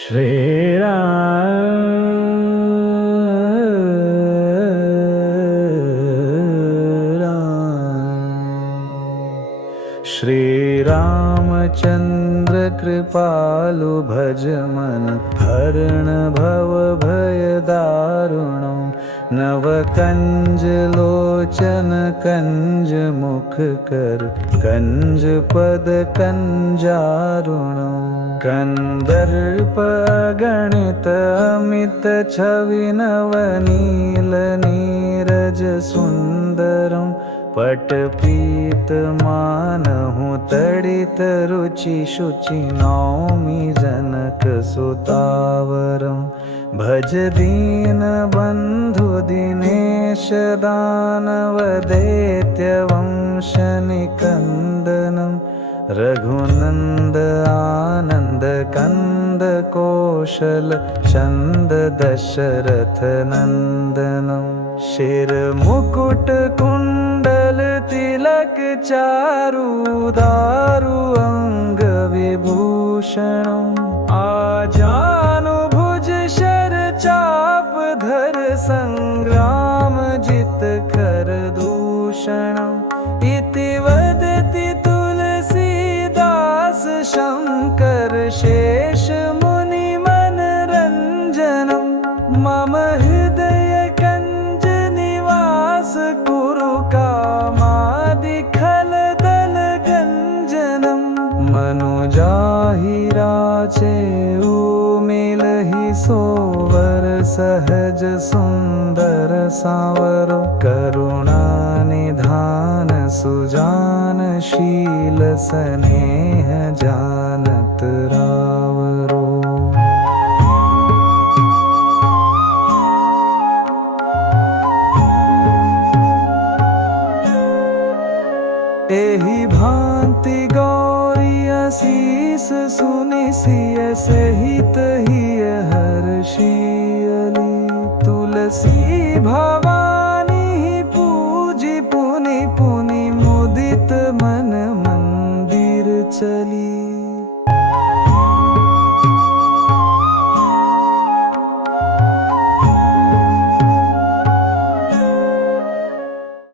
श्री रामचंद्र कृपालु भज मन हरण भव भय दारुणं नव कंज लोचन कंज मुख कर कंज पद कंजारुणं कंदर्प गणित अमित छवि नवनील नीरज सुंदरं पटपीत मानहु तडित रुचि शुचि नौमि जनक सुतावरं भज दीन बंधु दिनेश दानव दैत्य वंश निकंदनं रघुनंद आनंद कंद कौशल चंद दशरथ नंदनं शिर मुकुट कुंडल तिलक चारु दारु अंग विभूषणं आजानुभुज शर चाप धर संग्राम जित कर दूषणं इति वदति तुलसीदास शंकर शेष मुनि मनरंजनं मम हृदय कंज निवास कुरु कामादि खलदल गंजनं मनुजाहि राचे मिलहि सोवर सहज सुंदर सावरो करुणा निधान सुजान शील स्नेह जानत रावरो। एहि भांति गौरी असीस सुनि सिय सहित हिय हर्षियली तुलसी भवानी पूजी पुनि पुनि मुदित मन मंदिर चली।